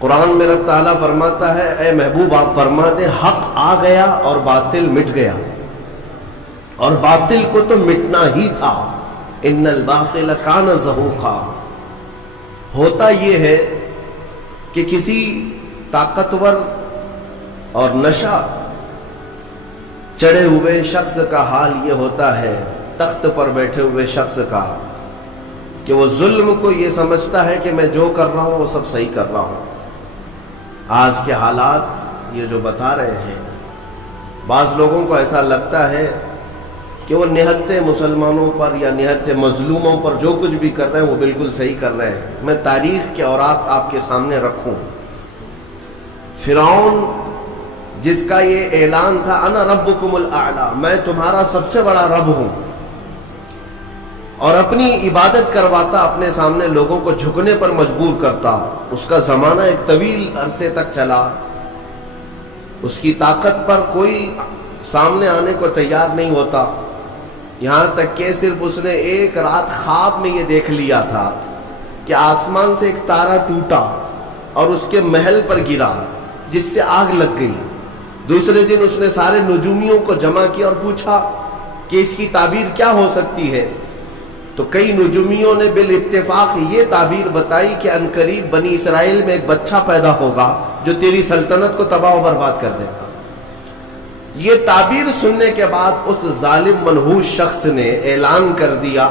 قرآن میں رب تعالیٰ فرماتا ہے اے محبوب آپ فرما دیں حق آ گیا اور باطل مٹ گیا، اور باطل کو تو مٹنا ہی تھا، ان الباطل کان زہوقا۔ ہوتا یہ ہے کہ کسی طاقتور اور نشہ چڑھے ہوئے شخص کا حال یہ ہوتا ہے، تخت پر بیٹھے ہوئے شخص کا، کہ وہ ظلم کو یہ سمجھتا ہے کہ میں جو کر رہا ہوں وہ سب صحیح کر رہا ہوں۔ آج کے حالات یہ جو بتا رہے ہیں، بعض لوگوں کو ایسا لگتا ہے کہ وہ نہتے مسلمانوں پر یا نہتے مظلوموں پر جو کچھ بھی کر رہے ہیں وہ بالکل صحیح کر رہے ہیں۔ میں تاریخ کے اوراق آپ کے سامنے رکھوں، فرعون جس کا یہ اعلان تھا انا ربکم الاعلی، میں تمہارا سب سے بڑا رب ہوں، اور اپنی عبادت کرواتا، اپنے سامنے لوگوں کو جھکنے پر مجبور کرتا، اس کا زمانہ ایک طویل عرصے تک چلا، اس کی طاقت پر کوئی سامنے آنے کو تیار نہیں ہوتا، یہاں تک کہ صرف اس نے ایک رات خواب میں یہ دیکھ لیا تھا کہ آسمان سے ایک تارا ٹوٹا اور اس کے محل پر گرا جس سے آگ لگ گئی۔ دوسرے دن اس نے سارے نجومیوں کو جمع کیا اور پوچھا کہ اس کی تعبیر کیا ہو سکتی ہے، تو کئی نجومیوں نے بالاتفاق یہ تعبیر بتائی کہ عنقریب بنی اسرائیل میں ایک بچہ پیدا ہوگا جو تیری سلطنت کو تباہ و برباد کر دے گا۔ یہ تعبیر سننے کے بعد اس ظالم منحوس شخص نے اعلان کر دیا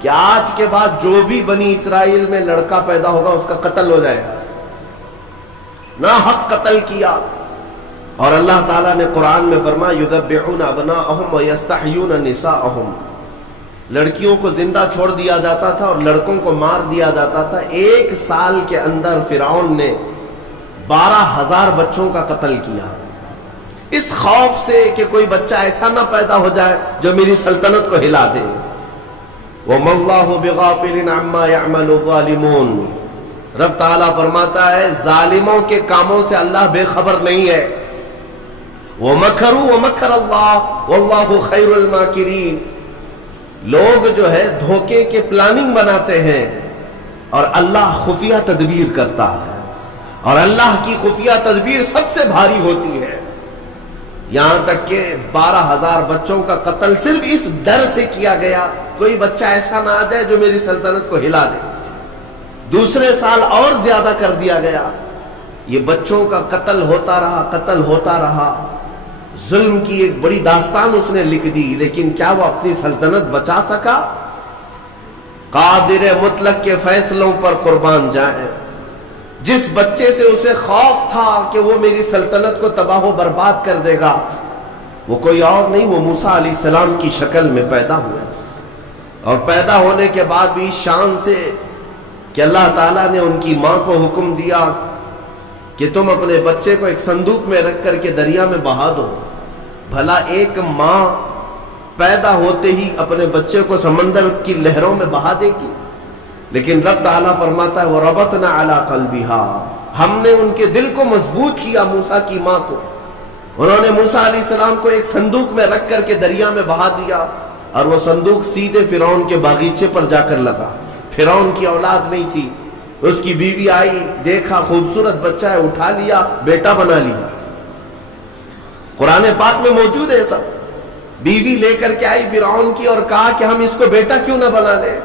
کہ آج کے بعد جو بھی بنی اسرائیل میں لڑکا پیدا ہوگا اس کا قتل ہو جائے گا۔ ناحق قتل کیا، اور اللہ تعالیٰ نے قرآن میں فرمایا یذبحون ابناءہم ویستحیون نساءہم، لڑکیوں کو زندہ چھوڑ دیا جاتا تھا اور لڑکوں کو مار دیا جاتا تھا۔ ایک سال کے اندر فرعون نے 12,000 بچوں کا قتل کیا، اس خوف سے کہ کوئی بچہ ایسا نہ پیدا ہو جائے جو میری سلطنت کو ہلا دے۔ وَمَا اللَّهُ بِغَافِلٍ عَمَّا يَعْمَلُ الظَّالِمُونَ، رب تعالیٰ فرماتا ہے ظالموں کے کاموں سے اللہ بے خبر نہیں ہے۔ وَمَكَرُوا وَمَكَرَ اللَّهُ وَاللَّهُ خَيْرُ الْمَاكِرِينَ، لوگ جو ہے دھوکے کے پلاننگ بناتے ہیں اور اللہ خفیہ تدبیر کرتا ہے، اور اللہ کی خفیہ تدبیر سب سے بھاری ہوتی ہے۔ یہاں تک کہ 12,000 بچوں کا قتل صرف اس ڈر سے کیا گیا کوئی بچہ ایسا نہ آ جائے جو میری سلطنت کو ہلا دے۔ دوسرے سال اور زیادہ کر دیا گیا، یہ بچوں کا قتل ہوتا رہا، قتل ہوتا رہا۔ ظلم کی ایک بڑی داستان اس نے لکھ دی، لیکن کیا وہ اپنی سلطنت بچا سکا؟ قادر مطلق کے فیصلوں پر قربان جائے۔ جس بچے سے اسے خوف تھا کہ وہ میری سلطنت کو تباہ و برباد کر دے گا، وہ کوئی اور نہیں، وہ موسیٰ علیہ السلام کی شکل میں پیدا ہوئے، اور پیدا ہونے کے بعد بھی اس شان سے کہ اللہ تعالیٰ نے ان کی ماں کو حکم دیا کہ تم اپنے بچے کو ایک صندوق میں رکھ کر کے دریا میں بہا دو۔ بھلا ایک ماں پیدا ہوتے ہی اپنے بچے کو سمندر کی لہروں میں بہا دے گی؟ لیکن رب تعالیٰ فرماتا ہے وَرَبَطْنَا عَلَىٰ قَلْبِهَا، ہم نے ان کے دل کو مضبوط کیا، موسیٰ کی ماں کو۔ انہوں نے موسیٰ علیہ السلام کو ایک صندوق میں رکھ کر کے دریا میں بہا دیا، اور وہ صندوق سیدھے فرعون کے باغیچے پر جا کر لگا۔ فرعون کی اولاد نہیں تھی، اس کی بیوی آئی، دیکھا خوبصورت بچہ ہے، اٹھا لیا، بیٹا بنا لیا۔ قرآن پاک میں موجود ہے سب۔ بیوی لے کر کے آئی فرعون کی اور کہا کہ ہم اس کو بیٹا کیوں نہ بنا لیں؟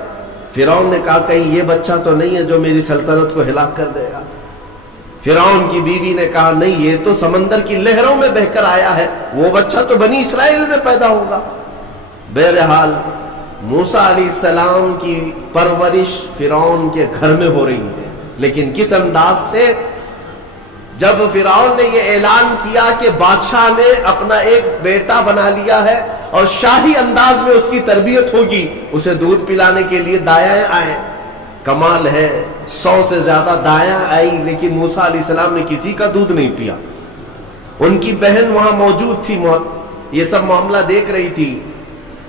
فرعون نے کہا کہیں یہ بچہ تو نہیں ہے جو میری سلطنت کو ہلاک کر دے گا۔ فرعون کی بیوی نے کہا نہیں، یہ تو سمندر کی لہروں میں بہہ کر آیا ہے، وہ بچہ تو بنی اسرائیل میں پیدا ہوگا۔ بہرحال موسیٰ علیہ السلام کی پرورش فرعون کے گھر میں ہو رہی ہے، لیکن کس انداز سے؟ جب فرعون نے یہ اعلان کیا کہ بادشاہ نے اپنا ایک بیٹا بنا لیا ہے اور شاہی انداز میں اس کی تربیت ہوگی، اسے دودھ پلانے کے لیے دایائیں آئے۔ کمال ہے، 100 سے زیادہ دایاں آئی، لیکن موسیٰ علیہ السلام نے کسی کا دودھ نہیں پیا۔ ان کی بہن وہاں موجود تھی، یہ سب معاملہ دیکھ رہی تھی۔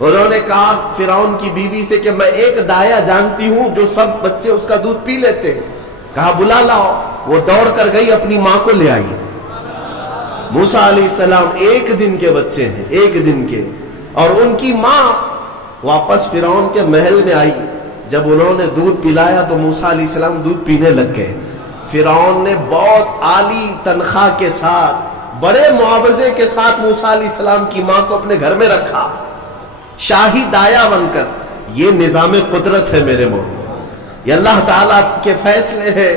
انہوں نے کہا فرعون کی بیوی سے کہ میں ایک دایا جانتی ہوں جو سب بچے اس کا دودھ پی لیتے ہیں، کہا بلا لاؤ۔ وہ دوڑ کر گئی، اپنی ماں کو لے آئی۔ موسیٰ علیہ السلام 1 دن کے بچے ہیں، 1 دن کے، اور ان کی ماں واپس فرعون کے محل میں آئی۔ جب انہوں نے دودھ پلایا تو موسیٰ علیہ السلام دودھ پینے لگ گئے۔ فرعون نے بہت عالی تنخواہ کے ساتھ بڑے معاوضے کے ساتھ موسیٰ علیہ السلام کی ماں کو اپنے گھر میں رکھا، شاہی دایا بن کر۔ یہ نظام قدرت ہے میرے مومن، یہ اللہ تعالیٰ کے فیصلے ہیں۔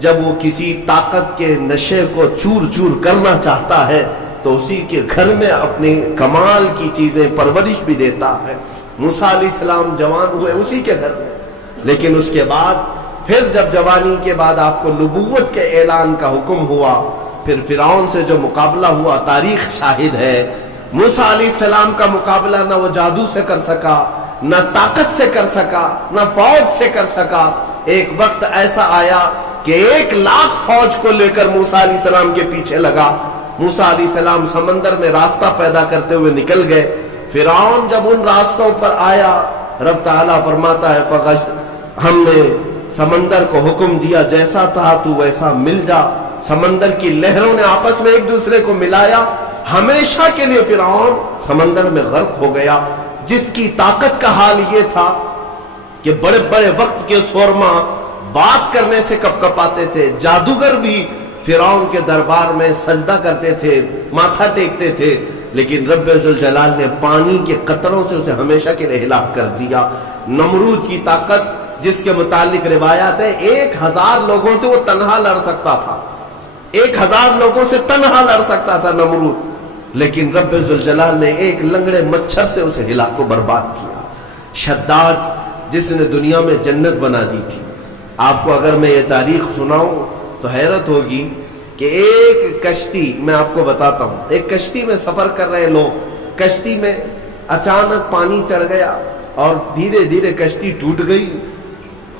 جب وہ کسی طاقت کے نشے کو چور چور کرنا چاہتا ہے تو اسی کے گھر میں اپنے کمال کی چیزیں پرورش بھی دیتا ہے۔ موسیٰ علیہ السلام جوان ہوئے اسی کے گھر میں، لیکن اس کے بعد پھر جب جوانی کے بعد آپ کو نبوت کے اعلان کا حکم ہوا، پھر فرعون سے جو مقابلہ ہوا تاریخ شاہد ہے۔ موسیٰ علیہ السلام کا مقابلہ نہ وہ جادو سے کر سکا، نہ طاقت سے کر سکا، نہ فوج سے کر سکا۔ ایک وقت ایسا آیا کہ 1,00,000 فوج کو لے کر موسیٰ علیہ السلام کے پیچھے لگا۔ موسیٰ علیہ السلام سمندر میں راستہ پیدا کرتے ہوئے نکل گئے۔ فرعون جب ان راستوں پر آیا، رب تعالیٰ فرماتا ہے ہم نے سمندر کو حکم دیا جیسا تھا تو ویسا مل جا۔ سمندر کی لہروں نے آپس میں ایک دوسرے کو ملایا، ہمیشہ کے لیے فرعون سمندر میں غرق ہو گیا، جس کی طاقت کا حال یہ تھا کہ بڑے بڑے وقت کے سورما بات کرنے سے کپ کپاتے تھے۔ جادوگر بھی فرعون کے دربار میں سجدہ کرتے تھے، ماتھا ٹیکتے تھے، لیکن رب ذوالجلال نے پانی کے قطروں سے اسے ہمیشہ کے لیے ہلاک کر دیا۔ نمرود کی طاقت جس کے متعلق روایات ہے 1,000 لوگوں سے وہ تنہا لڑ سکتا تھا، 1,000 لوگوں سے تنہا لڑ سکتا تھا نمرود، لیکن رب ذوالجلال نے ایک لنگڑے مچھر سے اسے ہلاک و برباد کیا۔ شداد جس نے دنیا میں جنت بنا دی تھی، آپ کو اگر میں یہ تاریخ سناؤں تو حیرت ہوگی کہ ایک کشتی، میں آپ کو بتاتا ہوں، ایک کشتی میں سفر کر رہے لوگ، کشتی میں اچانک پانی چڑھ گیا اور دھیرے دھیرے کشتی ٹوٹ گئی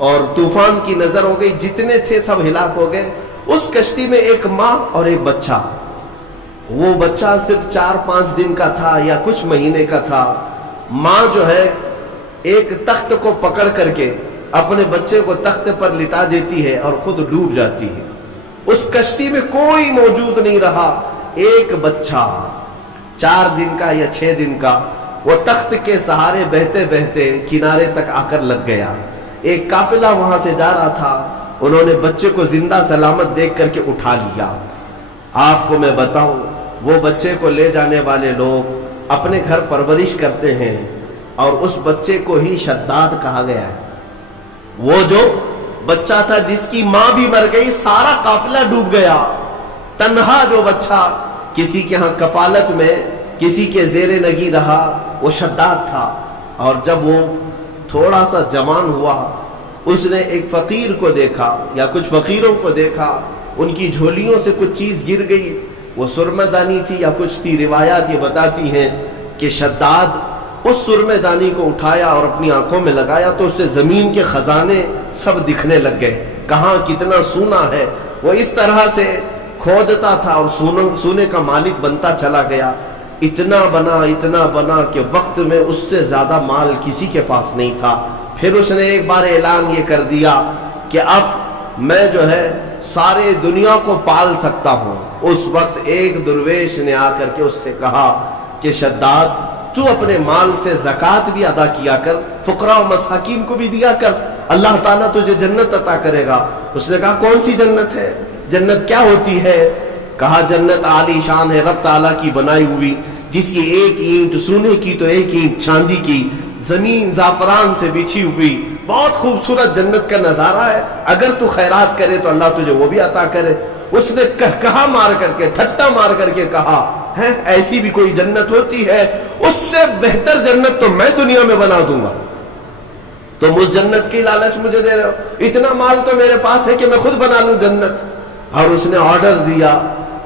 اور طوفان کی نظر ہو گئی، جتنے تھے سب ہلاک ہو گئے۔ اس کشتی میں ایک ماں اور ایک بچہ، وہ بچہ صرف 4-5 دن کا تھا یا کچھ مہینے کا تھا۔ ماں جو ہے ایک تخت کو پکڑ کر کے اپنے بچے کو تخت پر لٹا دیتی ہے اور خود ڈوب جاتی ہے۔ اس کشتی میں کوئی موجود نہیں رہا، ایک بچہ 4 دن کا یا 6 دن کا وہ تخت کے سہارے بہتے بہتے کنارے تک آ کر لگ گیا۔ ایک قافلہ وہاں سے جا رہا تھا، انہوں نے بچے کو زندہ سلامت دیکھ کر کے اٹھا لیا۔ آپ کو میں بتاؤں، وہ بچے کو لے جانے والے لوگ اپنے گھر پرورش کرتے ہیں اور اس بچے کو ہی شداد کہا گیا ہے۔ وہ جو بچہ تھا جس کی ماں بھی مر گئی، سارا قافلہ ڈوب گیا، تنہا جو بچہ کسی کے ہاں کفالت میں کسی کے زیر نگی رہا، وہ شداد تھا۔ اور جب وہ تھوڑا سا جوان ہوا، اس نے ایک فقیر کو دیکھا یا کچھ فقیروں کو دیکھا، ان کی جھولیوں سے کچھ چیز گر گئی، وہ سرمہ دانی تھی یا کچھ تھی۔ روایات یہ بتاتی ہیں کہ شداد اس سرمہ دانی کو اٹھایا اور اپنی آنکھوں میں لگایا تو اسے زمین کے خزانے سب دکھنے لگ گئے، کہاں کتنا سونا ہے۔ وہ اس طرح سے کھودتا تھا اور سونے کا مالک بنتا چلا گیا، اتنا بنا کہ وقت میں اس سے زیادہ مال کسی کے پاس نہیں تھا۔ پھر اس نے ایک بار اعلان یہ کر دیا کہ اب میں جو ہے سارے دنیا کو پال سکتا ہوں۔ اس وقت ایک درویش نے آ کر کے اس سے کہا کہ شداد، تو اپنے مال سے زکوٰۃ بھی ادا کیا کر، فقراء و مساکین کو بھی دیا کر، اللہ تعالیٰ تجھے جنت عطا کرے گا۔ اس نے کہا کون سی جنت ہے؟ جنت کیا ہوتی ہے؟ کہا جنت عالی شان ہے، رب تعالیٰ کی بنائی ہوئی، جس کی ایک اینٹ سونے کی تو ایک اینٹ چاندی کی، زمین زعفران سے بچھی ہوئی، بہت خوبصورت جنت کا نظارہ ہے، اگر تو خیرات کرے تو اللہ تجھے وہ بھی عطا کرے۔ اس نے کہا مار کر کے، ٹھٹا مار کر کے کہا ہے ایسی بھی کوئی جنت ہوتی ہے؟ اس سے بہتر جنت تو میں دنیا میں بنا دوں گا، تم اس جنت کی لالچ مجھے دے رہے ہو؟ اتنا مال تو میرے پاس ہے کہ میں خود بنا لوں جنت۔ اور اس نے آرڈر دیا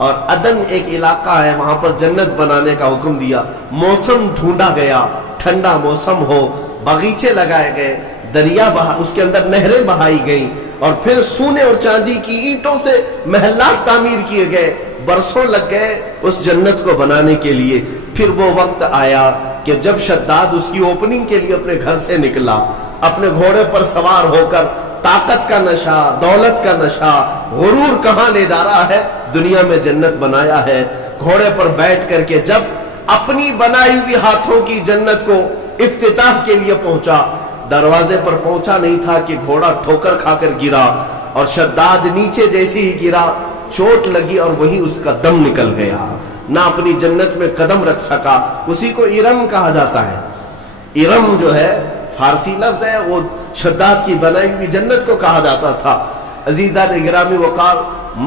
اور عدن ایک علاقہ ہے وہاں پر جنت بنانے کا حکم دیا۔ موسم ڈھونڈا گیا، ٹھنڈا موسم ہو، باغیچے لگائے گئے، دریا اس کے اندر نہریں بہائی گئیں، اور پھر سونے اور چاندی کی اینٹوں سے محلات تعمیر کیے گئے۔ برسوں لگ گئے اس جنت کو بنانے کے لیے۔ پھر وہ وقت آیا کہ جب شداد اس کی اوپننگ کے لیے اپنے گھر سے نکلا، اپنے گھوڑے پر سوار ہو کر، طاقت کا نشہ، دولت کا نشہ، غرور کہاں لے جا رہا ہے، دنیا میں جنت بنایا ہے، گھوڑے پر بیٹھ کر کے جب اپنی بنائی ہوئی ہاتھوں کی جنت کو افتتاح کے لیے پہنچا، دروازے پر پہنچا نہیں تھا کہ گھوڑا ٹھوکر کھا کر گرا۔ اور شداد نیچے جیسے ہی گرا چوٹ لگی اور وہی اس کا دم نکل گیا، نہ اپنی جنت میں قدم رکھ سکا۔ اسی کو ارم کہا جاتا ہے۔ ارم جو ہے فارسی لفظ ہے، وہ شداد کی بنائی ہوئی جنت کو کہا جاتا تھا۔ عزیزان گرامی وقار،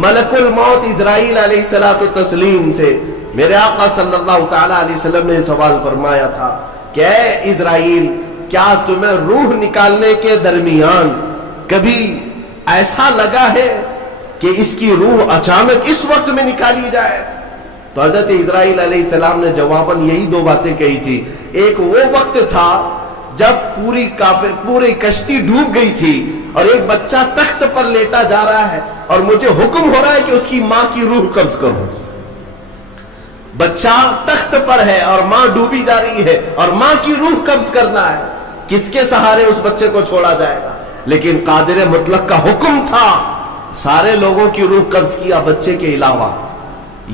ملک الموت اسرائیل علیہ الصلوۃ والتسلیم سے میرے آقا صلی اللہ تعالی علیہ وسلم نے سوال فرمایا تھا کہ اے اسرائیل، کیا تمہیں روح نکالنے کے درمیان کبھی ایسا لگا ہے کہ اس کی روح اچانک اس وقت میں نکالی جائے؟ تو حضرت اسرائیل علیہ السلام نے جواباً یہی دو باتیں کہی تھی۔ ایک وہ وقت تھا جب پوری کشتی ڈوب گئی تھی اور ایک بچہ تخت پر لیٹا جا رہا ہے اور مجھے حکم ہو رہا ہے کہ اس کی ماں کی روح قبض کرو۔ بچہ تخت پر ہے اور ماں ڈوبی جا رہی ہے اور ماں کی روح قبض کرنا ہے، کس کے سہارے اس بچے کو چھوڑا جائے گا؟ لیکن قادر مطلق کا حکم تھا، سارے لوگوں کی روح قبض کیا بچے کے علاوہ۔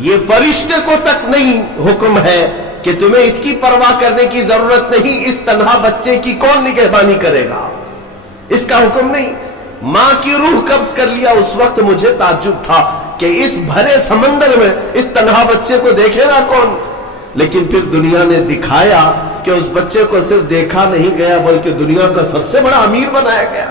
یہ فرشتے کو تک نہیں حکم ہے کہ تمہیں اس کی پرواہ کرنے کی ضرورت نہیں، اس تنہا بچے کی کون نگہبانی کرے گا، اس کا حکم نہیں۔ ماں کی روح قبض کر لیا۔ اس وقت مجھے تعجب تھا کہ اس بھرے سمندر میں اس تنہا بچے کو دیکھے گا کون؟ لیکن پھر دنیا نے دکھایا کہ اس بچے کو صرف دیکھا نہیں گیا بلکہ دنیا کا سب سے بڑا امیر بنایا گیا۔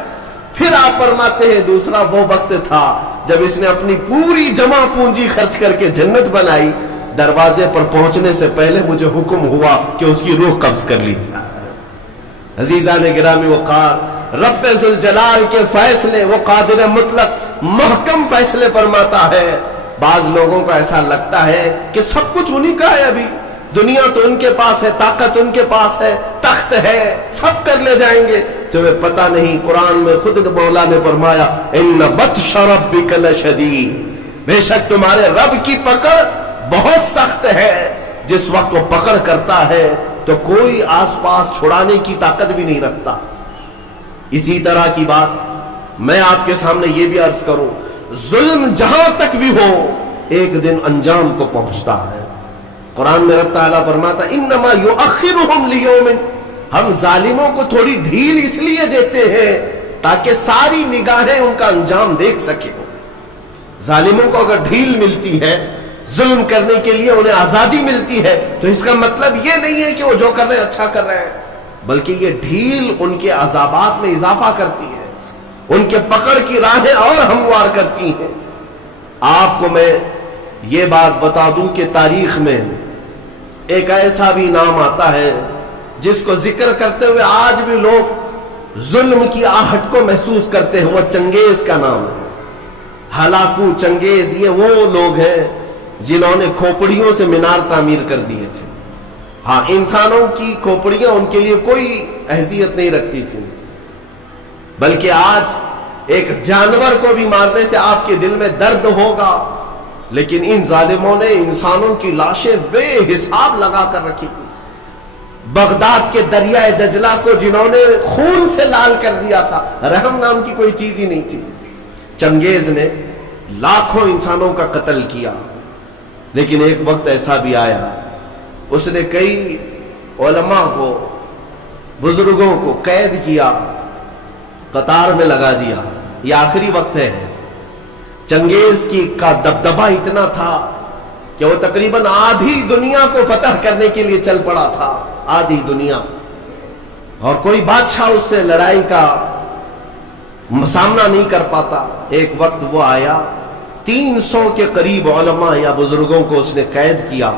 پھر آپ فرماتے ہیں دوسرا وہ وقت تھا جب اس نے اپنی پوری جمع پونجی خرچ کر کے جنت بنائی، دروازے پر پہنچنے سے پہلے مجھے حکم ہوا کہ اس کی روح قبض کر لی جائے۔ عزیزان گرامی وقار، رب ذوالجلال کے فیصلے، وہ قادر مطلق محکم فیصلے فرماتا ہے۔ بعض لوگوں کو ایسا لگتا ہے کہ سب کچھ انہی کا ہے، ابھی دنیا تو ان کے پاس ہے، طاقت ان کے پاس ہے، تخت ہے، سب کر لے جائیں گے۔ تمہیں پتہ نہیں، قرآن میں خود مولا نے فرمایا ان بطش ربک لشدید، بے شک تمہارے رب کی پکڑ بہت سخت ہے۔ جس وقت وہ پکڑ کرتا ہے تو کوئی آس پاس چھڑانے کی طاقت بھی نہیں رکھتا۔ اسی طرح کی بات میں آپ کے سامنے یہ بھی عرض کروں، ظلم جہاں تک بھی ہو ایک دن انجام کو پہنچتا ہے۔ قرآن میں رب تعالیٰ فرماتا انما یؤخرہم لیوم، ہم ظالموں کو تھوڑی ڈھیل اس لیے دیتے ہیں تاکہ ساری نگاہیں ان کا انجام دیکھ سکیں۔ ظالموں کو اگر ڈھیل ملتی ہے، ظلم کرنے کے لیے انہیں آزادی ملتی ہے، تو اس کا مطلب یہ نہیں ہے کہ وہ جو کر رہے ہیں اچھا کر رہے ہیں، بلکہ یہ ڈھیل ان کے عذابات میں اضافہ کرتی ہے، ان کے پکڑ کی راہیں اور ہموار کرتی ہیں۔ آپ کو میں یہ بات بتا دوں کہ تاریخ میں ایک ایسا بھی نام آتا ہے جس کو ذکر کرتے ہوئے آج بھی لوگ ظلم کی آہٹ کو محسوس کرتے ہیں، وہ چنگیز کا نام ہے۔ ہلاکو چنگیز، یہ وہ لوگ ہیں جنہوں نے کھوپڑیوں سے مینار تعمیر کر دیے تھے۔ ہاں، انسانوں کی کھوپڑیاں ان کے لیے کوئی اہمیت نہیں رکھتی تھی، بلکہ آج ایک جانور کو بھی مارنے سے آپ کے دل میں درد ہوگا، لیکن ان ظالموں نے انسانوں کی لاشیں بے حساب لگا کر رکھی تھی۔ بغداد کے دریائے دجلہ کو جنہوں نے خون سے لال کر دیا تھا، رحم نام کی کوئی چیز ہی نہیں تھی۔ چنگیز نے لاکھوں انسانوں کا قتل کیا، لیکن ایک وقت ایسا بھی آیا اس نے کئی علماء کو، بزرگوں کو قید کیا، قطار میں لگا دیا۔ یہ آخری وقت ہے۔ چنگیز کا دبدبہ اتنا تھا کہ وہ تقریباً آدھی دنیا کو فتح کرنے کے لیے چل پڑا تھا، آدھی دنیا، اور کوئی بادشاہ اس سے لڑائی کا سامنا نہیں کر پاتا۔ ایک وقت وہ آیا، 300 کے قریب علماء یا بزرگوں کو اس نے قید کیا،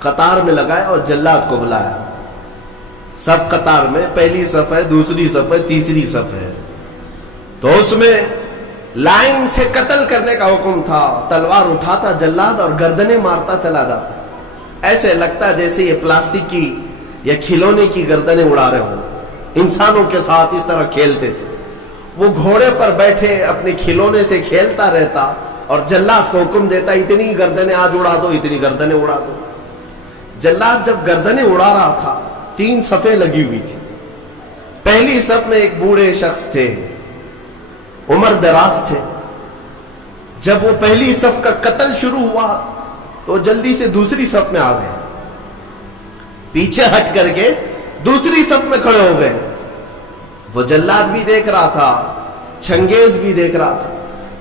قطار میں لگایا اور جلاد کو بلایا۔ سب قطار میں، پہلی صف ہے، دوسری صف ہے، تیسری صف ہے، تو اس میں لائن سے قتل کرنے کا حکم تھا۔ تلوار اٹھاتا جلاد اور گردنیں مارتا چلا جاتا، ایسے لگتا جیسے یہ پلاسٹک کی یا کھلونے کی گردنیں اڑا رہے ہوں۔ انسانوں کے ساتھ اس طرح کھیلتے تھے۔ وہ گھوڑے پر بیٹھے اپنے کھلونے سے کھیلتا رہتا اور جلاد کو حکم دیتا اتنی گردنیں آج اڑا دو، اتنی گردنیں اڑا دو۔ جلاد جب گردنیں اڑا رہا تھا، 3 صفیں لگی ہوئی تھی۔ پہلی صف میں ایک بوڑھے شخص تھے، عمر دراز تھے۔ جب وہ پہلی صف کا قتل شروع ہوا تو جلدی سے دوسری صف میں آ گئے، پیچھے ہٹ کر کے دوسری صف میں کھڑے ہو گئے۔ وہ جلاد بھی دیکھ رہا تھا، چنگیز بھی دیکھ رہا تھا۔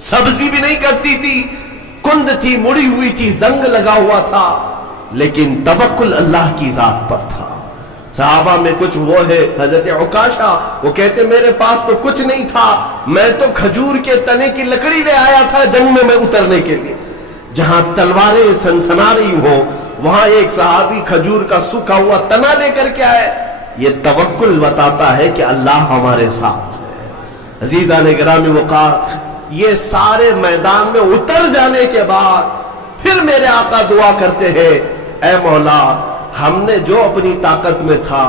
سبزی بھی نہیں کرتی تھی، کند تھی، مڑی ہوئی تھی، زنگ لگا ہوا تھا، لیکن توکل اللہ کی ذات پر تھا۔ صحابہ میں کچھ وہ ہے حضرت عکاشہ، وہ کہتے میرے پاس تو کچھ نہیں تھا، میں تو کھجور کے تنے کی لکڑی لے آیا تھا جنگ میں اترنے کے لیے۔ جہاں تلواریں سنسنا رہی ہوں وہاں ایک صحابی کھجور کا سوکھا ہوا تنا لے کر کے آئے۔ یہ توکل بتاتا ہے کہ اللہ ہمارے ساتھ ہے۔ عزیزان گرامی وقار، یہ سارے میدان میں اتر جانے کے بعد پھر میرے آقا دعا کرتے ہیں، اے مولا ہم نے جو اپنی طاقت میں تھا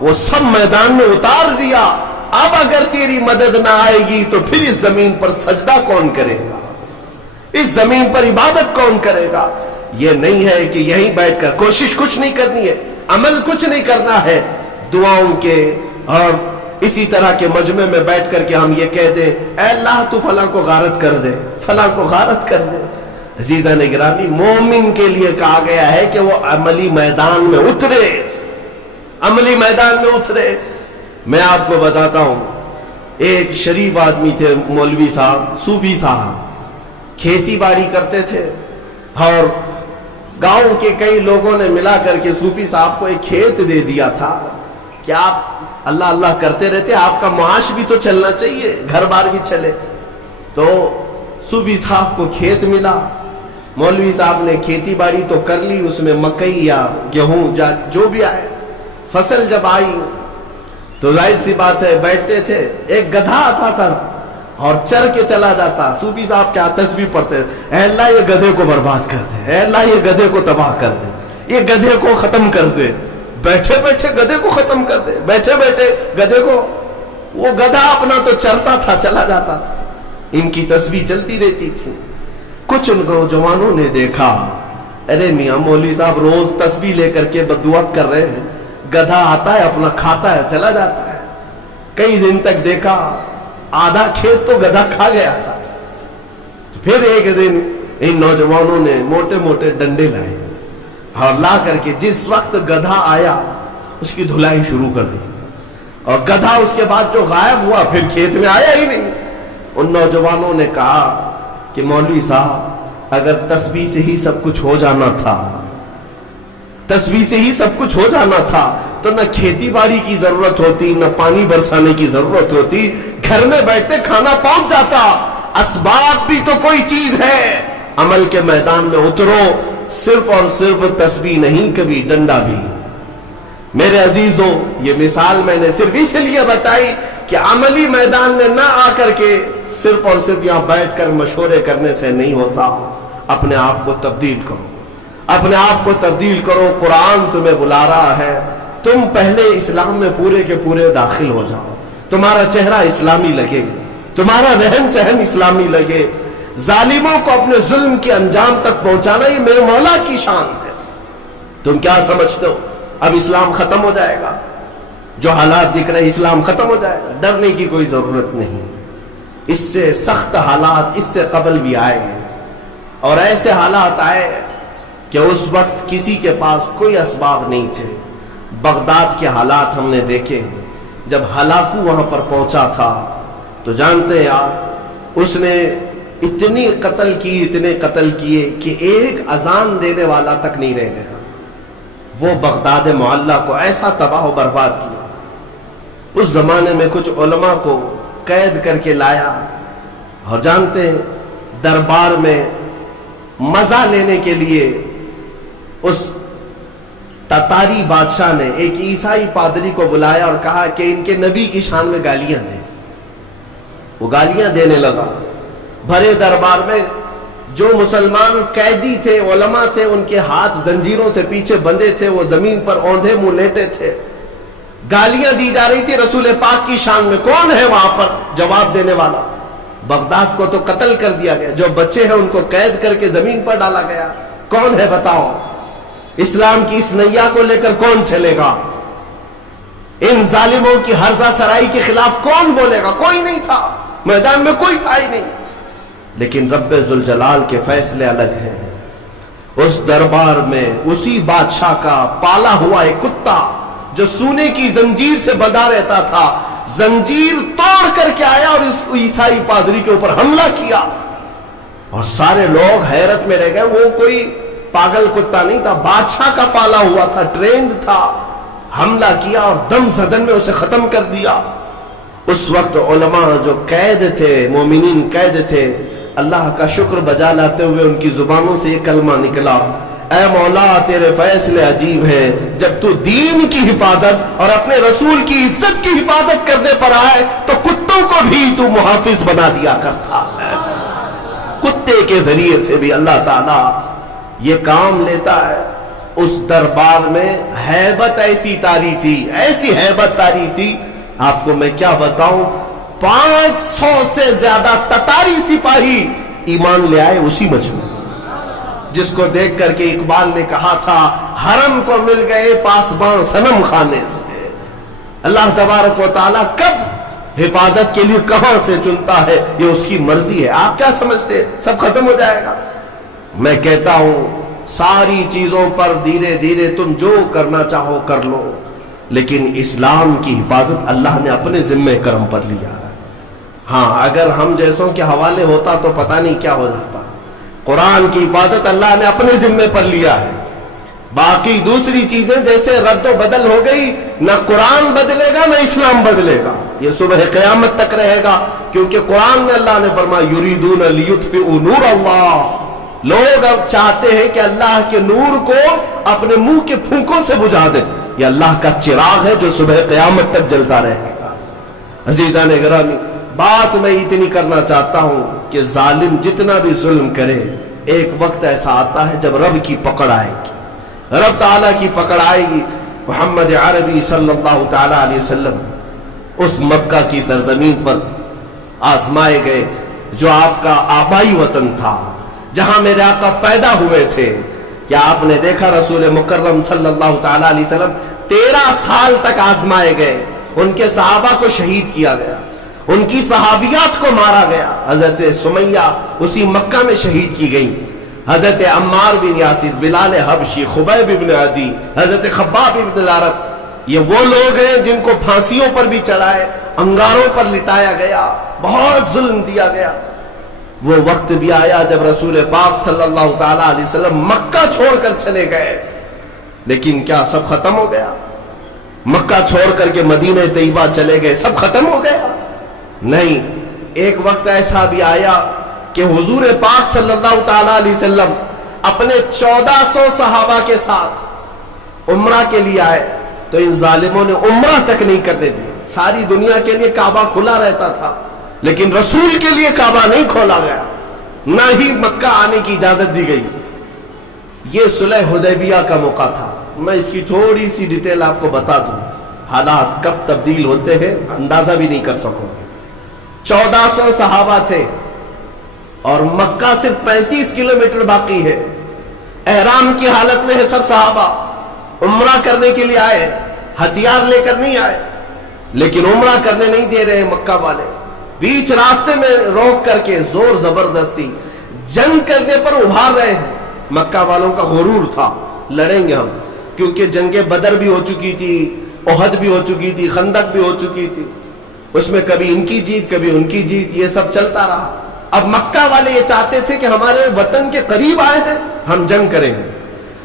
وہ سب میدان میں اتار دیا، اب اگر تیری مدد نہ آئے گی تو پھر اس زمین پر سجدہ کون کرے گا، اس زمین پر عبادت کون کرے گا؟ یہ نہیں ہے کہ یہیں بیٹھ کر کوشش کچھ نہیں کرنی ہے، عمل کچھ نہیں کرنا ہے، دعاؤں کے اور اسی طرح کے مجمع میں بیٹھ کر کے ہم یہ کہہ دیں اے اللہ تو فلاں کو غارت کر دے، فلاں کو غارت کر دے۔ عزیزان گرامی، مومن کے لیے کہا گیا ہے کہ وہ عملی میدان میں اترے، عملی میدان میں اترے۔ میں آپ کو بتاتا ہوں، ایک شریف آدمی تھے، مولوی صاحب، صوفی صاحب، کھیتی باڑی کرتے تھے اور گاؤں کے کئی لوگوں نے ملا کر کے صوفی صاحب کو ایک کھیت دے دیا تھا کہ آپ اللہ اللہ کرتے رہتے، آپ کا معاش بھی تو چلنا چاہیے، گھر بار بھی چلے۔ تو صوفی صاحب کو کھیت ملا، مولوی صاحب نے کھیتی باڑی تو کر لی، اس میں مکئی یا گیہوں جو بھی آئے، فصل جب آئی تو ظاہر سی بات ہے بیٹھتے تھے، ایک گدھا آتا تھا اور چر کے چلا جاتا۔ صوفی صاحب کیا تسبیح پڑھتے، اے اللہ یہ گدھے کو برباد کر دے، اے اللہ یہ گدھے کو تباہ کر دے، یہ گدھے کو ختم کر دے، بیٹھے بیٹھے گدھے کو ختم کر دے، بیٹھے بیٹھے گدھے کو۔ وہ گدھا اپنا تو چرتا تھا، چلا جاتا تھا، ان کی تسبیح چلتی رہتی تھی۔ کچھ ان نوجوانوں نے دیکھا، ارے میاں مولوی صاحب روز تسبیح لے کر کے بددعات کر رہے ہیں، گدھا آتا ہے اپنا کھاتا ہے چلا جاتا ہے۔ کئی دن تک دیکھا، آدھا کھیت تو گدھا کھا گیا تھا۔ پھر ایک دن ان نوجوانوں نے موٹے موٹے ڈنڈے لائے اور لا کر کے جس وقت گدھا آیا اس کی دھلائی شروع کر دی، اور گدھا اس کے بعد جو غائب ہوا پھر کھیت میں آیا ہی نہیں۔ ان نوجوانوں نے کہا کہ مولوی صاحب اگر تسبیح سے ہی سب کچھ ہو جانا تھا، تسبیح سے ہی سب کچھ ہو جانا تھا تو نہ کھیتی باڑی کی ضرورت ہوتی، نہ پانی برسانے کی ضرورت ہوتی، گھر میں بیٹھتے کھانا پہنچ جاتا۔ اسباب بھی تو کوئی چیز ہے، عمل کے میدان میں اترو، صرف اور صرف تسبیح نہیں، کبھی ڈنڈا بھی۔ میرے عزیزوں، یہ مثال میں نے صرف اس لیے بتائی کہ عملی میدان میں نہ آ کر کے صرف اور صرف یہاں بیٹھ کر مشورے کرنے سے نہیں ہوتا، اپنے آپ کو تبدیل کرو، اپنے آپ کو تبدیل کرو۔ قرآن تمہیں بلا رہا ہے، تم پہلے اسلام میں پورے کے پورے داخل ہو جاؤ، تمہارا چہرہ اسلامی لگے، تمہارا رہن سہن اسلامی لگے۔ ظالموں کو اپنے ظلم کے انجام تک پہنچانا یہ میرے مولا کی شان ہے۔ تم کیا سمجھتے ہو اب اسلام ختم ہو جائے گا؟ جو حالات دکھ رہے اسلام ختم ہو جائے گا؟ ڈرنے کی کوئی ضرورت نہیں، اس سے سخت حالات اس سے قبل بھی آئے ہیں، اور ایسے حالات آئے کہ اس وقت کسی کے پاس کوئی اسباب نہیں تھے۔ بغداد کے حالات ہم نے دیکھے، جب ہلاکو وہاں پر پہنچا تھا تو جانتے ہیں آپ، اس نے اتنی قتل کی، اتنے قتل کیے کہ ایک اذان دینے والا تک نہیں رہ گیا۔ وہ بغداد معلیٰ کو ایسا تباہ و برباد کیا۔ اس زمانے میں کچھ علماء کو قید کر کے لایا، اور جانتے ہیں دربار میں مزہ لینے کے لیے اس تتاری بادشاہ نے ایک عیسائی پادری کو بلایا اور کہا کہ ان کے نبی کی شان میں گالیاں دیں۔ وہ گالیاں دینے لگا بھرے دربار میں۔ جو مسلمان قیدی تھے، علماء تھے، ان کے ہاتھ زنجیروں سے پیچھے بندھے تھے، وہ زمین پر اوندھے منہ لیٹے تھے، گالیاں دی جا رہی تھی رسول پاک کی شان میں۔ کون ہے وہاں پر جواب دینے والا؟ بغداد کو تو قتل کر دیا گیا، جو بچے ہیں ان کو قید کر کے زمین پر ڈالا گیا۔ کون ہے بتاؤ؟ اسلام کی اس نیا کو لے کر کون چلے گا؟ ان ظالموں کی ہرزہ سرائی کے خلاف کون بولے گا؟ کوئی نہیں تھا، میدان میں کوئی تھا ہی نہیں۔ لیکن رب ذوالجلال کے فیصلے الگ ہیں۔ اس دربار میں اسی بادشاہ کا پالا ہوا ایک کتا جو سونے کی زنجیر سے بندھا رہتا تھا، زنجیر توڑ کر کے آیا اور اس عیسائی پادری کے اوپر حملہ کیا، اور سارے لوگ حیرت میں رہ گئے. وہ کوئی پاگل کتا نہیں تھا, بادشاہ کا پالا ہوا تھا, ٹرینڈ تھا. حملہ کیا اور دم زدن میں اسے ختم کر دیا. اس وقت علماء جو قید تھے, مومنین قید تھے, اللہ کا شکر بجا لاتے ہوئے ان کی زبانوں سے یہ کلمہ نکلا, اے مولا تیرے فیصلے عجیب ہیں. جب تو دین کی حفاظت اور اپنے رسول کی عزت کی حفاظت کرنے پر آئے تو کتوں کو بھی تو محافظ بنا دیا کرتا ہے. کتے کے ذریعے سے بھی اللہ تعالی یہ کام لیتا ہے. اس دربار میں ہیبت ایسی تاری تھی, ایسی ہیبت تاری تھی, آپ کو میں کیا بتاؤں. 500 سے زیادہ تتاری سپاہی ایمان لے آئے اسی مجمع, جس کو دیکھ کر کے اقبال نے کہا تھا حرم کو مل گئے پاسبان صنم خانے سے. اللہ تبارک و تعالیٰ کب حفاظت کے لیے کہاں سے چنتا ہے یہ اس کی مرضی ہے. آپ کیا سمجھتے سب ختم ہو جائے گا؟ میں کہتا ہوں ساری چیزوں پر دھیرے دھیرے تم جو کرنا چاہو کر لو, لیکن اسلام کی حفاظت اللہ نے اپنے ذمہ کرم پر لیا ہے. ہاں اگر ہم جیسوں کے حوالے ہوتا تو پتہ نہیں کیا ہو جاتا. قرآن کی حفاظت اللہ نے اپنے ذمہ پر لیا ہے. باقی دوسری چیزیں جیسے رد و بدل ہو گئی, نہ قرآن بدلے گا نہ اسلام بدلے گا, یہ صبح قیامت تک رہے گا. کیونکہ قرآن میں اللہ نے فرمایا یریدون لیطفئوا نور اللہ, لوگ اب چاہتے ہیں کہ اللہ کے نور کو اپنے منہ کے پھونکوں سے بجھا دیں. یہ اللہ کا چراغ ہے جو صبح قیامت تک جلتا رہے گا. عزیزان گرامی, بات میں اتنی کرنا چاہتا ہوں کہ ظالم جتنا بھی ظلم کرے ایک وقت ایسا آتا ہے جب رب کی پکڑ آئے گی, رب تعالیٰ کی پکڑ آئے گی. محمد عربی صلی اللہ تعالیٰ علیہ وسلم اس مکہ کی سرزمین پر آزمائے گئے جو آپ کا آبائی وطن تھا, جہاں میرے آقا پیدا ہوئے تھے. کیا آپ نے دیکھا رسول مکرم صلی اللہ تعالیٰ علیہ وسلم 13 سال تک آزمائے گئے, ان کے صحابہ کو شہید کیا گیا, ان کی صحابیات کو مارا گیا. حضرت سمیہ اسی مکہ میں شہید کی گئی, حضرت عمار بن یاسر, بلال حبشی, خبیب بن عدی, حضرت خباب بن الارت, یہ وہ لوگ ہیں جن کو پھانسیوں پر بھی چڑھائے, انگاروں پر لٹایا گیا, بہت ظلم دیا گیا. وہ وقت بھی آیا جب رسول پاک صلی اللہ تعالیٰ علیہ وسلم مکہ چھوڑ کر چلے گئے, لیکن کیا سب ختم ہو گیا؟ مکہ چھوڑ کر کے مدینہ طیبہ چلے گئے, سب ختم ہو گیا؟ نہیں, ایک وقت ایسا بھی آیا کہ حضور پاک صلی اللہ تعالیٰ علیہ وسلم اپنے 1400 صحابہ کے ساتھ عمرہ کے لیے آئے تو ان ظالموں نے عمرہ تک نہیں کرنے دی. ساری دنیا کے لیے کعبہ کھلا رہتا تھا, لیکن رسول کے لیے کعبہ نہیں کھولا گیا, نہ ہی مکہ آنے کی اجازت دی گئی. یہ صلح حدیبیہ کا موقع تھا. میں اس کی تھوڑی سی ڈیٹیل آپ کو بتا دوں, حالات کب تبدیل ہوتے ہیں اندازہ بھی نہیں کر سکو گے. 1400 صحابہ تھے اور مکہ سے 35 کلومیٹر باقی ہے. احرام کی حالت میں ہے سب صحابہ, عمرہ کرنے کے لیے آئے, ہتھیار لے کر نہیں آئے, لیکن عمرہ کرنے نہیں دے رہے مکہ والے. بیچ راستے میں روک کر کے زور زبردستی جنگ کرنے پر ابھار رہے ہیں. مکہ والوں کا غرور تھا لڑیں گے ہم, کیونکہ جنگ بدر بھی ہو چکی تھی, احد بھی ہو چکی تھی, خندق بھی ہو چکی تھی, اس میں کبھی ان کی جیت کبھی ان کی جیت, یہ سب چلتا رہا. اب مکہ والے یہ چاہتے تھے کہ ہمارے وطن کے قریب آئے ہیں, ہم جنگ کریں گے.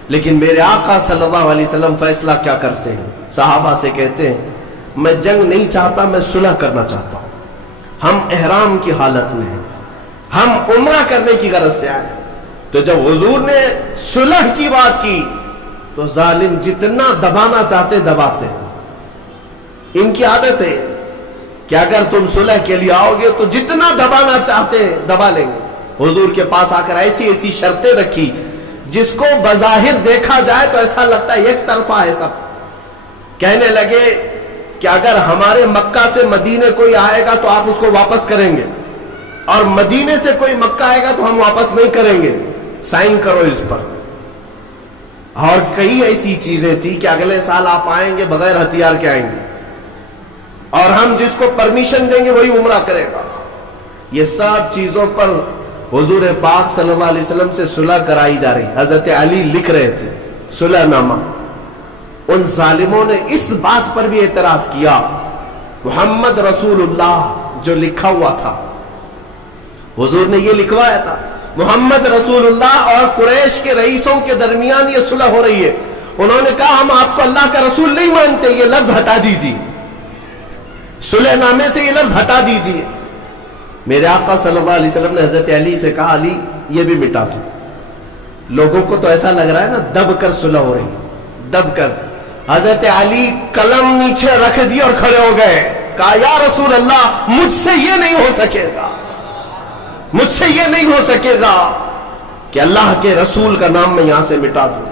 لیکن میرے آقا صلی اللہ علیہ وسلم فیصلہ کیا کرتے ہیں, صحابہ سے کہتے ہیں میں جنگ نہیں چاہتا, میں صلح کرنا چاہتا ہوں. ہم احرام کی حالت میں ہیں, ہم عمرہ کرنے کی غرض سے آئے. تو جب حضور نے صلح کی بات کی تو ظالم جتنا دبانا چاہتے دباتے. ان کی عادت ہے کہ اگر تم صلح کے لیے آؤ گے تو جتنا دبانا چاہتے دبا لیں گے. حضور کے پاس آ کر ایسی ایسی شرطیں رکھی جس کو بظاہر دیکھا جائے تو ایسا لگتا ہے ایک طرفہ ہے سب. کہنے لگے کہ اگر ہمارے مکہ سے مدینے کوئی آئے گا تو آپ اس کو واپس کریں گے, اور مدینے سے کوئی مکہ آئے گا تو ہم واپس نہیں کریں گے, سائن کرو اس پر. اور کئی ایسی چیزیں تھی کہ اگلے سال آپ آئیں گے بغیر ہتھیار کے آئیں گے, اور ہم جس کو پرمیشن دیں گے وہی عمرہ کرے گا. یہ سب چیزوں پر حضور پاک صلی اللہ علیہ وسلم سے صلح کرائی جا رہی. حضرت علی لکھ رہے تھے صلح نامہ. ان ظالموں نے اس بات پر بھی اعتراض کیا, محمد رسول اللہ جو لکھا ہوا تھا, حضور نے یہ لکھوایا تھا محمد رسول اللہ اور قریش کے رئیسوں کے درمیان یہ صلح ہو رہی ہے. انہوں نے کہا ہم آپ کو اللہ کا رسول نہیں مانتے, یہ لفظ ہٹا دیجیے, صلح نامے سے یہ لفظ ہٹا دیجیے. میرے آقا صلی اللہ علیہ وسلم نے حضرت علی سے کہا علی یہ بھی مٹا دو. لوگوں کو تو ایسا لگ رہا ہے نا دب کر صلح ہو رہی ہے, دب کر. حضرت علی قلم نیچے رکھ دی اور کھڑے ہو گئے, کہا یا رسول اللہ مجھ سے یہ نہیں ہو سکے گا, مجھ سے یہ نہیں ہو سکے گا کہ اللہ کے رسول کا نام میں یہاں سے مٹا دوں.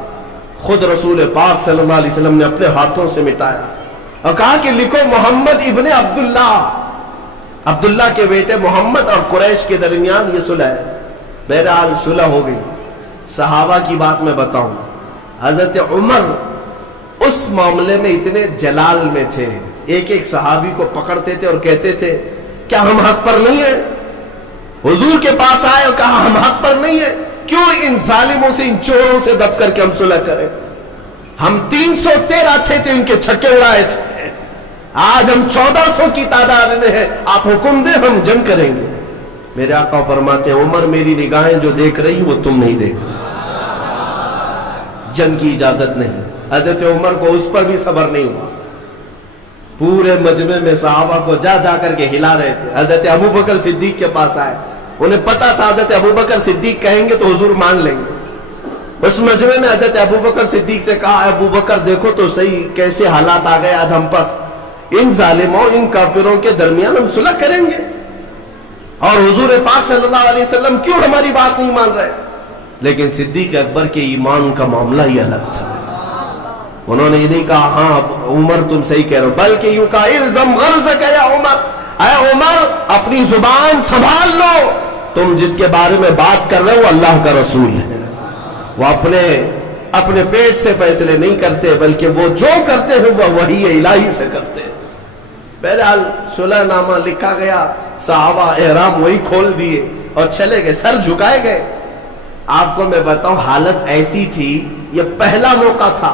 خود رسول پاک صلی اللہ علیہ وسلم نے اپنے ہاتھوں سے مٹایا اور کہا کہ لکھو محمد ابن عبداللہ, عبداللہ کے بیٹے محمد اور قریش کے درمیان یہ صلح ہے. بہرحال صلح ہو گئی. صحابہ کی بات میں بتاؤں, حضرت عمر اس معاملے میں اتنے جلال میں تھے, ایک ایک صحابی کو پکڑتے تھے اور کہتے تھے کیا ہم حق پر نہیں ہیں؟ حضور کے پاس آئے اور کہا ہم حق پر نہیں ہیں, کیوں ان ظالموں سے ان چوروں سے دب کر کے ہم صلح کریں؟ ہم 313 تھے ان کے چھکے اڑائے تھے, آج ہم 1400 کی تعداد میں ہیں, آپ حکم دیں ہم جنگ کریں گے. میرے آقا فرماتے ہیں عمر میری نگاہیں جو دیکھ رہی وہ تم نہیں دیکھ رہے, جنگ کی اجازت نہیں. حضرت عمر کو اس پر بھی صبر نہیں ہوا, پورے مجمع میں صحابہ کو جا جا کر کے ہلا رہے تھے. حضرت ابو بکر صدیق کے پاس آئے, انہیں پتا تھا حضرت ابو بکر صدیق کہیں گے تو حضور مان لیں گے. اس مجمع میں حضرت ابو بکر صدیق سے کہا ابو بکر دیکھو تو صحیح کیسے حالات آ گئے آج ہم پر, ان ظالموں ان کافروں کے درمیان ہم صلح کریں گے اور حضور پاک صلی اللہ علیہ وسلم کیوں ہماری بات نہیں مان رہے؟ لیکن صدیق اکبر کے ایمان کا معاملہ ہی الگ تھا. انہوں نے یہ نہیں کہا ہاں عمر تم صحیح کہہ رہے ہو, بلکہ یوں کہا الزم غرضک یا عمر, اے عمر اپنی زبان سنبھال لو, تم جس کے بارے میں بات کر رہے ہو وہ اللہ کا رسول ہے, وہ اپنے پیٹ سے فیصلے نہیں کرتے بلکہ وہ جو کرتے ہیں وہ وحی الہی سے کرتے ہیں. بہرحال صلح نامہ لکھا گیا, صحابہ احرام وہی کھول دیے اور چلے گئے, سر جھکائے گئے. آپ کو میں بتاؤں حالت ایسی تھی, یہ پہلا موقع تھا,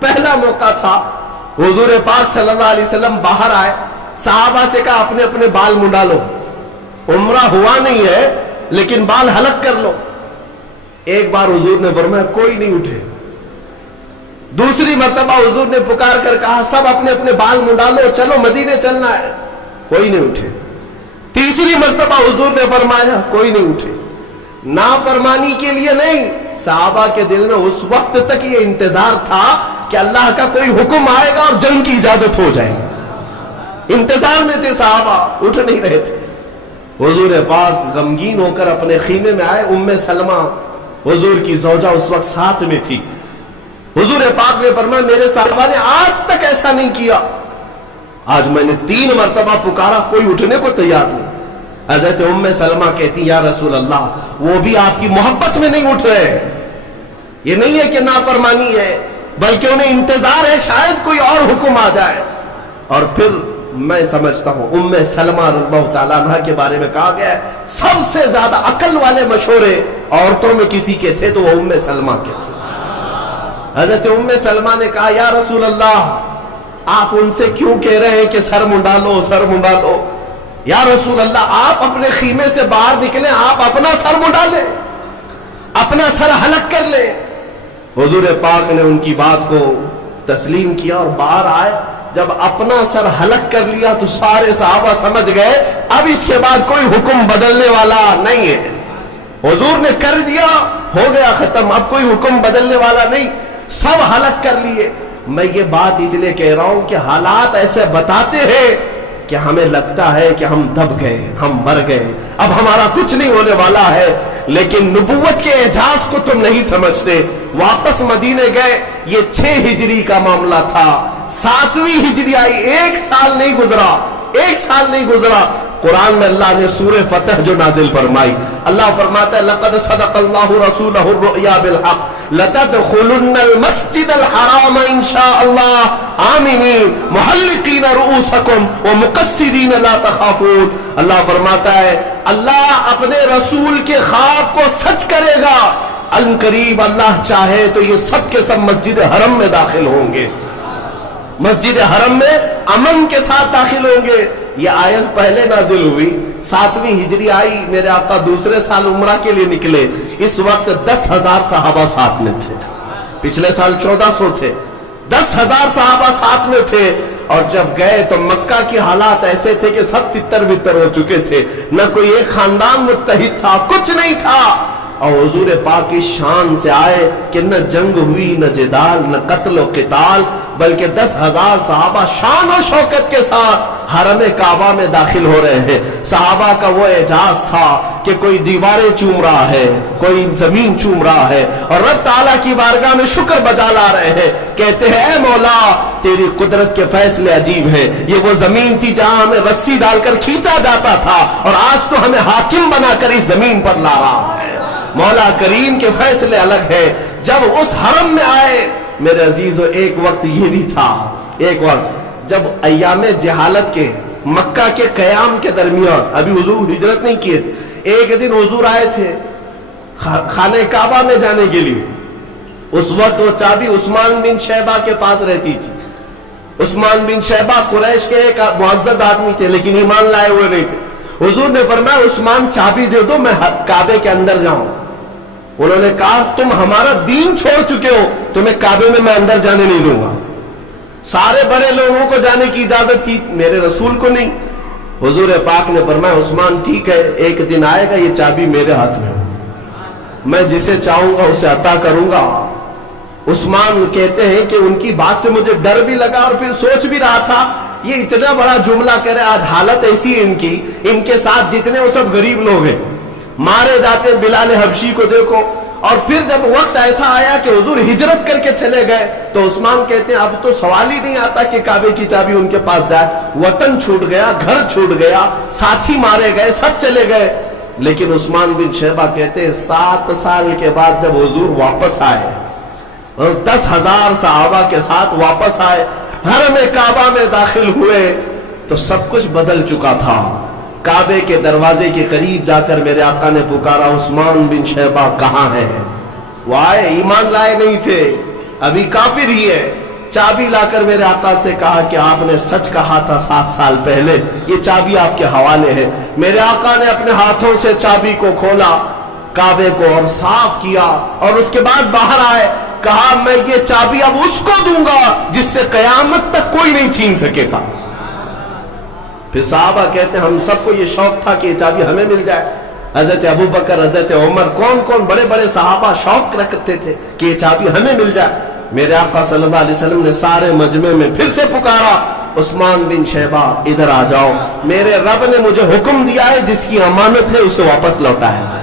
پہلا موقع تھا. حضور پاک صلی اللہ علیہ وسلم باہر آئے, صحابہ سے کہا اپنے اپنے بال منڈا لو, عمرہ ہوا نہیں ہے لیکن بال حلق کر لو. ایک بار حضور نے فرمایا کوئی نہیں اٹھے. دوسری مرتبہ حضور نے پکار کر کہا سب اپنے اپنے بال منڈا لو, چلو مدینے چلنا ہے, کوئی نہیں اٹھے. تیسری مرتبہ حضور نے فرمایا کوئی نہیں اٹھے. نافرمانی کے لیے نہیں, صحابہ کے دل میں اس وقت تک یہ انتظار تھا کہ اللہ کا کوئی حکم آئے گا اور جنگ کی اجازت ہو جائے گی. انتظار میں تھے صحابہ, اٹھ نہیں رہے تھے. حضور پاک غمگین ہو کر اپنے خیمے میں آئے. ام سلمہ حضور کی زوجہ اس وقت ساتھ میں تھی. حضور پاک نے فرمایا میرے صحابہ نے آج تک ایسا نہیں کیا, آج میں نے 3 مرتبہ پکارا کوئی اٹھنے کو تیار نہیں. حضرت ام سلمہ کہتی یا رسول اللہ وہ بھی آپ کی محبت میں نہیں اٹھ رہے, یہ نہیں ہے کہ نافرمانی ہے بلکہ انہیں انتظار ہے شاید کوئی اور حکم آ جائے. اور پھر میں سمجھتا ہوں ام سلمہ رضی اللہ تعالیٰ عنہ کے بارے میں کہا گیا ہے سب سے زیادہ عقل والے مشورے عورتوں میں کسی کے تھے تو وہ ام سلمہ کے تھے. حضرت ام سلمہ نے کہا یا رسول اللہ آپ ان سے کیوں کہہ رہے ہیں کہ سر منڈا لو, سر منڈا لو؟ یا رسول اللہ آپ اپنے خیمے سے باہر نکلیں, آپ اپنا سر منڈا لیں, اپنا سر حلق کر لیں. حضور پاک نے ان کی بات کو تسلیم کیا اور باہر آئے. جب اپنا سر حلق کر لیا تو سارے صحابہ سمجھ گئے اب اس کے بعد کوئی حکم بدلنے والا نہیں ہے. حضور نے کر دیا, ہو گیا ختم, اب کوئی حکم بدلنے والا نہیں, سب حلق کر لیے. میں یہ بات اس لیے کہہ رہا ہوں کہ حالات ایسے بتاتے ہیں کہ ہمیں لگتا ہے کہ ہم دب گئے, ہم مر گئے, اب ہمارا کچھ نہیں ہونے والا ہے. لیکن نبوت کے اعجاز کو تم نہیں سمجھتے. واپس مدینے گئے, یہ 6 ہجری کا معاملہ تھا. 7ویں ہجری آئی, 1 سال نہیں گزرا, 1 سال نہیں گزرا. قرآن میں اللہ نے سورہ فتح جو نازل فرمائی, اللہ فرماتا ہے لقد صدق اللہ رسولہ الرؤیا بالحق لتدخلن المسجد الحرام ان شاء اللہ آمنین محلقین رؤوسکم ومقصرین لا تخافون. اللہ فرماتا ہے اللہ اپنے رسول کے خواب کو سچ کرے گا. ان قریب اللہ چاہے تو یہ سب کے سب مسجد حرم میں داخل ہوں گے, مسجد حرم میں امن کے ساتھ داخل ہوں گے. یہ آیت پہلے نازل ہوئی، 7ویں ہجری آئی، میرے آقا دوسرے سال عمرہ کے لیے نکلے، اس وقت 10,000 صحابہ ساتھ میں تھے، پچھلے سال 1400 تھے، 10,000 صحابہ ساتھ میں تھے، اور جب گئے تو مکہ کی حالات ایسے تھے کہ سب تتر بتر ہو چکے تھے، نہ کوئی ایک خاندان متحد تھا، کچھ نہیں تھا، اور حضور پاک کی شان سے آئے کہ نہ جنگ ہوئی، نہ جدال، نہ قتل و قتال، بلکہ 10,000 صحابہ شان و شوکت کے ساتھ حرم کعبہ میں داخل ہو رہے ہیں۔ صحابہ کا وہ اعجاز تھا کہ کوئی دیواریں چوم رہا ہے، کوئی زمین چوم رہا ہے، اور رب تعالیٰ کی بارگاہ میں شکر بجا لا رہے ہیں، کہتے ہیں اے مولا تیری قدرت کے فیصلے عجیب ہیں، یہ وہ زمین تھی جہاں ہمیں رسی ڈال کر کھینچا جاتا تھا، اور آج تو ہمیں حاکم بنا کر اس زمین پر لا رہا ہے۔ مولا کریم کے فیصلے الگ ہے۔ جب اس حرم میں آئے میرے عزیزو، ایک وقت یہ بھی تھا، ایک وقت جب ایام جہالت کے مکہ کے قیام کے درمیان، ابھی حضور ہجرت نہیں کیے تھے، ایک دن حضور آئے تھے خانہ کعبہ میں جانے کے لیے، اس وقت وہ چابی عثمان بن شیبہ کے پاس رہتی تھی۔ عثمان بن شیبہ قریش کے ایک معزز آدمی تھے، لیکن ایمان لائے ہوئے نہیں تھے۔ حضور نے فرمایا عثمان چابی دے دو، میں کعبے کے اندر جاؤں۔ انہوں نے کہا تم ہمارا دین چھوڑ چکے ہو، تمہیں کعبے میں اندر جانے نہیں دوں گا۔ سارے بڑے لوگوں کو جانے کی اجازت تھی، میرے رسول کو نہیں۔ حضور پاک نے فرمایا عثمان ٹھیک ہے، ایک دن آئے گا یہ چابی میرے ہاتھ میں، میں جسے چاہوں گا اسے عطا کروں گا۔ عثمان کہتے ہیں کہ ان کی بات سے مجھے ڈر بھی لگا، اور پھر سوچ بھی رہا تھا یہ اتنا بڑا جملہ کہہ رہے، آج حالت ایسی ہے ان کے ساتھ جتنے وہ سب غریب لوگ ہیں، مارے جاتے، بلال حبشی کو دیکھو۔ اور پھر جب وقت ایسا آیا کہ حضور ہجرت کر کے چلے گئے تو عثمان کہتے ہیں اب تو سوال ہی نہیں آتا کہ کعبے کی چابی ان کے پاس جائے، وطن چھوٹ گیا، گھر چھوٹ گیا، ساتھی مارے گئے، سب چلے گئے۔ لیکن عثمان بن شیبہ کہتے ہیں 7 سال کے بعد جب حضور واپس آئے اور 10,000 صحابہ کے ساتھ واپس آئے، حرم کعبہ میں داخل ہوئے تو سب کچھ بدل چکا تھا۔ کعبے کے دروازے کے قریب جا کر میرے آقا نے پکارا عثمان بن شیبہ کہاں ہے؟ وہ آئے، ایمان لائے نہیں تھے، ابھی کافر ہی ہے۔ چابی لا کر میرے آقا سے کہا کہ آپ نے سچ کہا تھا 7 سال پہلے، یہ چابی آپ کے حوالے ہے۔ میرے آقا نے اپنے ہاتھوں سے چابی کو کھولا، کعبے کو اور صاف کیا، اور اس کے بعد باہر آئے، کہا میں یہ چابی اب اس کو دوں گا جس سے قیامت تک کوئی نہیں چھین سکے گا۔ پھر صحابہ کہتے ہیں ہم سب کو یہ شوق تھا کہ یہ چابی ہمیں مل جائے۔ حضرت ابو بکر، حضرت عمر، کون بڑے بڑے صحابہ شوق رکھتے تھے کہ یہ چابی ہمیں مل جائے۔ میرے آقا صلی اللہ علیہ وسلم نے سارے مجمع میں پھر سے پکارا عثمان بن شیبہ ادھر آ جاؤ، میرے رب نے مجھے حکم دیا ہے جس کی امانت ہے اسے واپس لوٹایا جائے،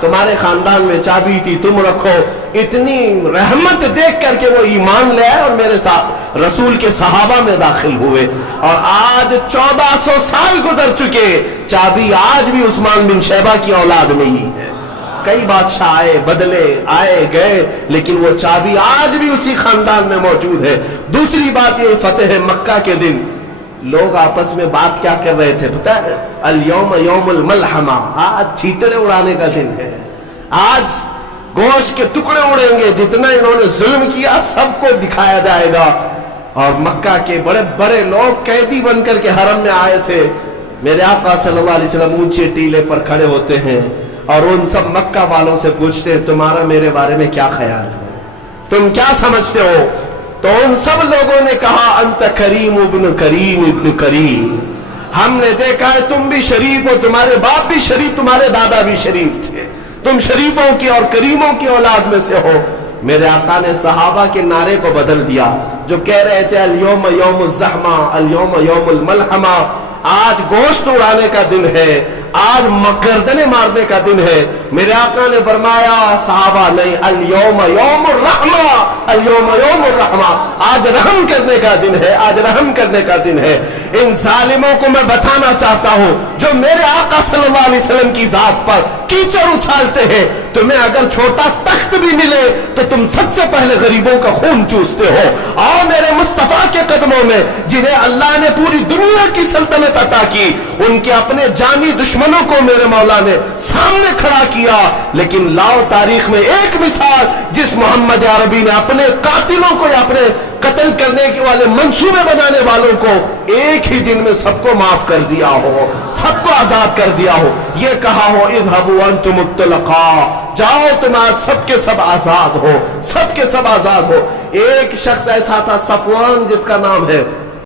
تمہارے خاندان میں چابی تھی تم رکھو۔ اتنی رحمت دیکھ کر کے وہ ایمان لے آئے اور میرے ساتھ رسول کے صحابہ میں داخل ہوئے، اور آج 1400 سال گزر چکے، چابی آج بھی عثمان بن شیبہ کی اولاد میں ہی ہے۔ کئی بادشاہ آئے بدلے، آئے گئے، لیکن وہ چابی آج بھی اسی خاندان میں موجود ہے۔ دوسری بات یہ فتح مکہ کے دن لوگ آپس میں بات کیا کر رہے تھے پتہ ہے؟ الیوم یوم الملحمہ، آج چیتڑے اڑانے کا دن ہے، آج گوشت کے ٹکڑے اڑیں گے، جتنا انہوں نے ظلم کیا سب کو دکھایا جائے گا۔ اور مکہ کے بڑے بڑے لوگ قیدی بن کر کے حرم میں آئے تھے، میرے آقا صلی اللہ علیہ وسلم اونچے ٹیلے پر کھڑے ہوتے ہیں اور ان سب مکہ والوں سے پوچھتے ہیں تمہارا میرے بارے میں کیا خیال ہے، تم کیا سمجھتے ہو؟ تو ان سب لوگوں نے کہا انت کریم ابن کریم ابن کریم، ہم نے دیکھا ہے تم بھی شریف ہو، تمہارے باپ بھی شریف، تمہارے دادا بھی شریف تھے، تم شریفوں کی اور کریموں کی اولاد میں سے ہو۔ میرے آقا نے صحابہ کے نعرے کو بدل دیا جو کہہ رہے تھے الیوم یوم الزحمہ، الیوم یوم الملحمہ، آج گوشت اڑانے کا دن ہے، آج گردنیں مارنے کا دن ہے۔ میرے آقا نے فرمایا صحابہ نہیں، الیوم یوم الرحمہ، الیوم یوم الرحمہ، آج رحم کرنے کا دن ہے، آج رحم کرنے کا دن ہے۔ ان ظالموں کو میں بتانا چاہتا ہوں جو میرے آقا صلی اللہ علیہ وسلم کی ذات پر کیچڑ اچھالتے ہیں، تمہیں اگر چھوٹا تخت بھی ملے تو تم سب سے پہلے غریبوں کا خون چوستے ہو. آؤ میرے مصطفیٰ کے قدموں میں جنہیں اللہ نے پوری دنیا کی سلطنت عطا کی, ان کے اپنے جانی دشمنوں کو میرے مولا نے سامنے کھڑا کیا, لیکن لاؤ تاریخ میں ایک مثال جس محمد عربی نے اپنے قاتلوں کو یا اپنے قتل کرنے کے والے منصوبے بنانے والوں کو ایک ہی دن میں سب کو معاف کر دیا ہو, سب کو آزاد کر دیا ہو, یہ کہا ہو اذهبوا انتم الطلقاء, جاؤ تم آج سب کے سب آزاد ہو, سب کے سب آزاد ہو. ایک شخص ایسا تھا صفوان جس کا نام ہے,